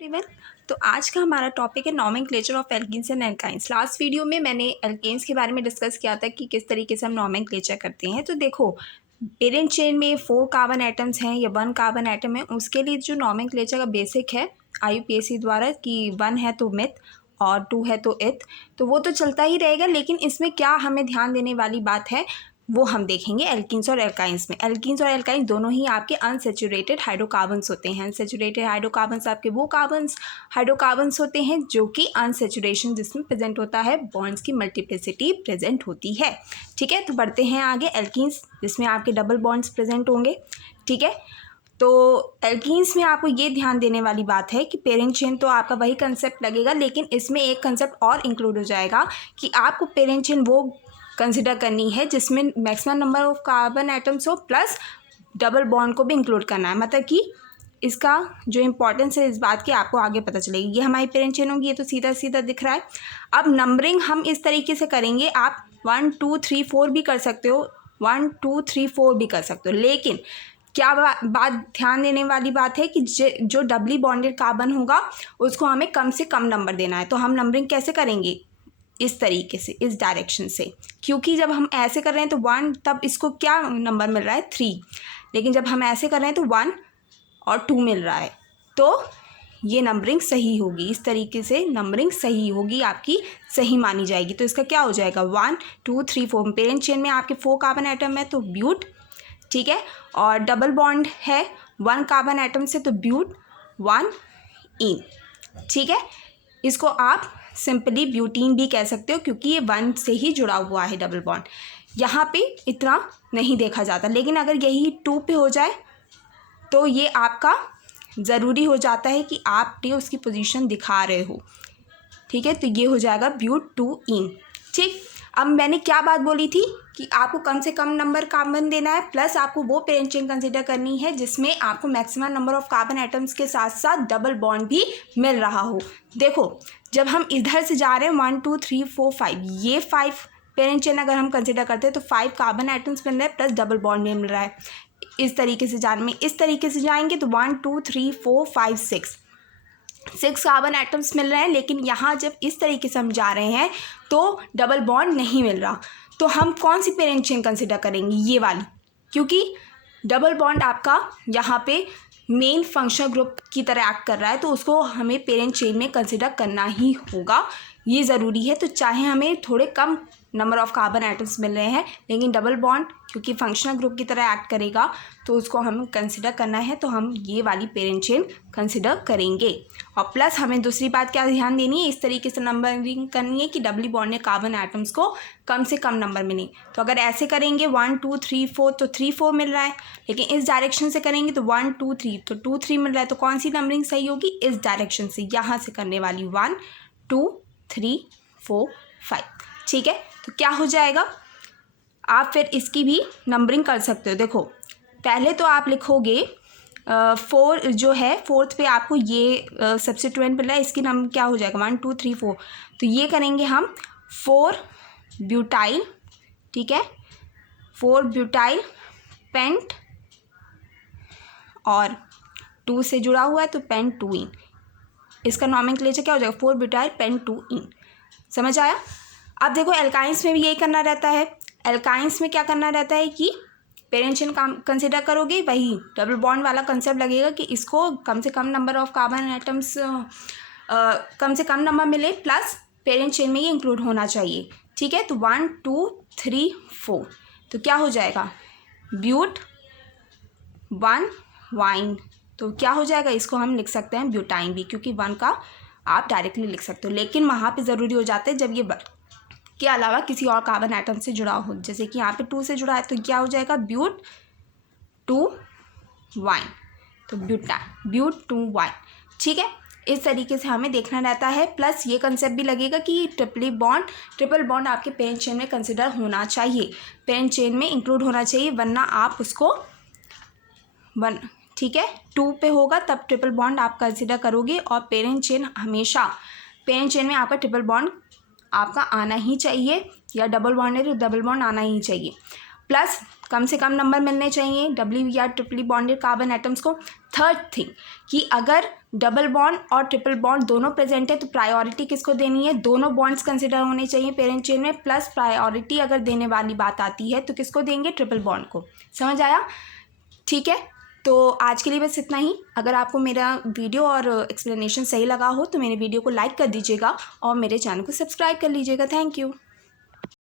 Everyone, तो आज का हमारा टॉपिक है nomenclature of alkenes and alkynes. Last video में मैंने एल्केन्स के बारे में डिस्कस किया था कि किस तरीके से हम नॉमेनक्लेचर करते हैं। तो देखो, पेरेंट चेन में 4 कार्बन एटम्स हैं या 1 कार्बन एटम है, उसके लिए जो नॉमेनक्लेचर का बेसिक है IUPAC द्वारा कि 1 है तो मिथ और 2 है तो इथ, तो वो तो चलता ही रहेगा। लेकिन इसमें क्या हमें ध्यान देने वाली बात है वो हम देखेंगे एल्कीन्स और एल्काइंस में। एल्कीन्स और एल्काइंस दोनों ही आपके अनसेचुरेटेड हाइड्रोकार्बन्स होते हैं। अनसेचुरेटेड हाइड्रोकार्बन्स आपके वो हाइड्रोकार्बन्स होते हैं जो कि अनसेचुरेशन जिसमें प्रेजेंट होता है, बॉन्ड्स की मल्टीप्लिसिटी प्रेजेंट होती है। ठीक है, तो बढ़ते हैं आगे। एल्कीन्स जिसमें आपके डबल बॉन्ड्स प्रेजेंट होंगे। ठीक है, तो एल्कीन्स में आपको ये ध्यान देने वाली बात है कि पेरेंट चेन तो आपका वही कंसेप्ट लगेगा, लेकिन इसमें एक कंसेप्ट और इंक्लूड हो जाएगा कि आपको पेरेंट चेन वो कंसिडर करनी है जिसमें maximum number of carbon atoms हो प्लस डबल बॉन्ड को भी इंक्लूड करना है। मतलब कि इसका जो इम्पोर्टेंस है इस बात की आपको आगे पता चलेगी। ये हमारी पेरेंट चेन होगी, ये तो सीधा सीधा दिख रहा है। अब नंबरिंग हम इस तरीके से करेंगे, आप 1 2 3 4 भी कर सकते हो, 1 2 3 4 भी कर सकते हो। लेकिन क्या बात ध्यान देने वाली बात है कि जो डबली बॉन्डेड कार्बन होगा उसको हमें कम से कम नंबर देना है। तो हम नंबरिंग कैसे करेंगे? इस तरीके से, इस डायरेक्शन से, क्योंकि जब हम ऐसे कर रहे हैं तो 1, तब इसको क्या नंबर मिल रहा है 3, लेकिन जब हम ऐसे कर रहे हैं तो 1 और 2 मिल रहा है, तो ये नंबरिंग सही होगी। इस तरीके से नंबरिंग सही होगी, आपकी सही मानी जाएगी। तो इसका क्या हो जाएगा 1 2 3 4। पेरेंट चेन में आपके 4 कार्बन एटम है तो ब्यूट, ठीक है, और डबल बॉन्ड है 1 कार्बन एटम से तो ब्यूट 1 इन। ठीक है, इसको आप सिंपली ब्यूटीन भी कह सकते हो क्योंकि ये 1 से ही जुड़ा हुआ है डबल बॉन्ड। यहाँ पे इतना नहीं देखा जाता, लेकिन अगर यही 2 पे हो जाए तो ये आपका ज़रूरी हो जाता है कि आपने उसकी पोजीशन दिखा रहे हो। ठीक है, तो ये हो जाएगा ब्यूट 2 इन। ठीक, अब मैंने क्या बात बोली थी कि आपको कम से कम नंबर कार्बन देना है, प्लस आपको वो पेरेंट चेन कंसिडर करनी है जिसमें आपको maximum number of carbon atoms के साथ साथ डबल बॉन्ड भी मिल रहा हो। देखो, जब हम इधर से जा रहे हैं 1 2 3 4 5, ये 5 पेरेंट चेन अगर हम कंसिडर करते हैं तो 5 कार्बन एटम्स मिल रहे हैं प्लस डबल बॉन्ड भी मिल रहा है। इस तरीके से जाने में, इस तरीके से जाएंगे तो 1 2 3 4 5 6 कार्बन एटम्स मिल रहे हैं। लेकिन यहाँ जब इस तरीके से हम जा रहे हैं तो डबल बॉन्ड नहीं मिल रहा, तो हम कौन सी पेरेंट चेन कंसिडर करेंगे? ये वाली, क्योंकि डबल बॉन्ड आपका यहाँ पे मेन फंक्शनल ग्रुप की तरह एक्ट कर रहा है, तो उसको हमें पेरेंट चेन में कंसिडर करना ही होगा, ये ज़रूरी है। तो चाहे हमें थोड़े कम नंबर ऑफ कार्बन एटम्स मिल रहे हैं, लेकिन डबल बॉन्ड क्योंकि फंक्शनल ग्रुप की तरह एक्ट करेगा तो उसको हमें कंसिडर करना है, तो हम ये वाली पेरेंट चेन कंसिडर करेंगे। और प्लस हमें दूसरी बात क्या ध्यान देनी है, इस तरीके से नंबरिंग करनी है कि डबली बॉन्डेड कार्बन एटम्स को कम से कम नंबर मिले। तो अगर ऐसे करेंगे 1 2 3 4 तो 3 4 मिल रहा है, लेकिन इस डायरेक्शन से करेंगे तो 1 2 3 तो 2 3 मिल रहा है। तो कौन सी नंबरिंग सही होगी? इस डायरेक्शन से, यहाँ से करने वाली 1 2 3 4 5। ठीक है, तो क्या हो जाएगा, आप फिर इसकी भी नंबरिंग कर सकते हो। देखो, पहले तो आप लिखोगे 4 जो है, 4th पे आपको ये सब्स्टिट्यूएंट मिल रहा है, इसकी नंबर क्या हो जाएगा 1 2 3 4। तो ये करेंगे हम 4 ब्यूटाइल, ठीक है, 4 ब्यूटाइल पेंट और 2 से जुड़ा हुआ है तो पेंट 2 इन। इसका नॉमेनक्लेचर क्या हो जाएगा 4 ब्यूटाइल पेंट 2 इन। समझ आया? अब देखो, एल्काइंस में भी यही करना रहता है। एल्काइंस में क्या करना रहता है कि पेरेंट चेन कंसिडर करोगे, वही डबल बॉन्ड वाला कंसेप्ट लगेगा कि इसको कम से कम number of carbon atoms come से कम नंबर मिले, प्लस पेरेंट चेन में ये इंक्लूड होना चाहिए। ठीक है, तो 1 2 3 4 तो क्या हो जाएगा ब्यूट 1 वाइन। तो क्या हो जाएगा, इसको हम लिख सकते हैं ब्यूटाइन भी, क्योंकि 1 का आप डायरेक्टली लिख सकते हो। लेकिन वहाँ पे ज़रूरी हो जाता है जब ये के अलावा किसी और कार्बन एटम से जुड़ा हो, जैसे कि यहाँ पे 2 से जुड़ा है तो क्या हो जाएगा ब्यूट 2 वाइन, तो ब्यूट 2 वाइन। ठीक है, इस तरीके से हमें देखना रहता है। प्लस ये कंसेप्ट भी लगेगा कि ट्रिपल बॉन्ड आपके पेरेंट चेन में कंसिडर होना चाहिए, पेरेंट चेन में इंक्लूड होना चाहिए, वरना आप उसको ठीक है 2 पे होगा तब ट्रिपल बॉन्ड आप कंसिडर करोगे। और पेरेंट चेन में आपका ट्रिपल बॉन्ड आपका आना ही चाहिए, या डबल बॉन्ड है तो डबल बॉन्ड आना ही चाहिए। प्लस कम से कम नंबर मिलने चाहिए डबली या ट्रिपली बॉन्डेड कार्बन एटम्स को। थर्ड थिंग कि अगर डबल बॉन्ड और ट्रिपल बॉन्ड दोनों प्रेजेंट है तो प्रायोरिटी किसको देनी है, दोनों बॉन्ड्स कंसिडर होने चाहिए पेरेंट चेन में, प्लस प्रायोरिटी अगर देने वाली बात आती है तो किसको देंगे, ट्रिपल बॉन्ड को। समझ आया? ठीक है, तो आज के लिए बस इतना ही। अगर आपको मेरा वीडियो और एक्सप्लेनेशन सही लगा हो तो मेरे वीडियो को लाइक कर दीजिएगा और मेरे चैनल को सब्सक्राइब कर लीजिएगा। Thank you.